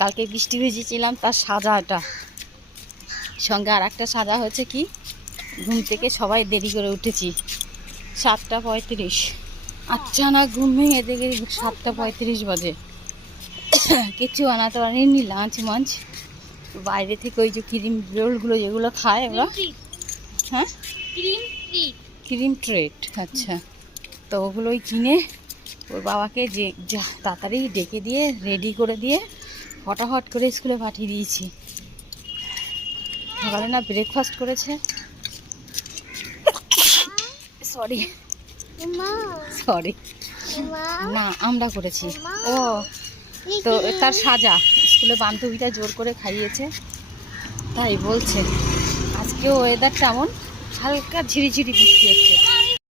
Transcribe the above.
কালকে বৃষ্টি ভিজেছিলাম, তার সাজা এটা। সঙ্গে আর একটা সাজা হচ্ছে কি, ঘুম থেকে সবাই দেরি করে উঠেছি 7:35। আচ্ছা না, ঘুম ভেঙে দেখে 7:35 বাজে। কিছু বানাতে পারিনি, লাঞ্চ মাঞ্চ বাইরে থেকে ওই যে ক্রিম রোলগুলো যেগুলো খায় ওরা। হ্যাঁ, ক্রিম ট্রিট। আচ্ছা, তো ওগুলোই কিনে ওর বাবাকে যে তাড়াতাড়ি ডেকে দিয়ে রেডি করে দিয়ে ফটাফট করে স্কুলে পাঠিয়ে দিয়েছি। সকালে না ব্রেকফাস্ট করেছে, সরি না আমরা করেছি। ও তো তার সাজা, স্কুলে বান্ধবীটা জোর করে খাইয়েছে, তাই বলছে। আজকেও ওয়েদারটা এমন হালকা ঝিরিঝিরি বৃষ্টি হচ্ছে।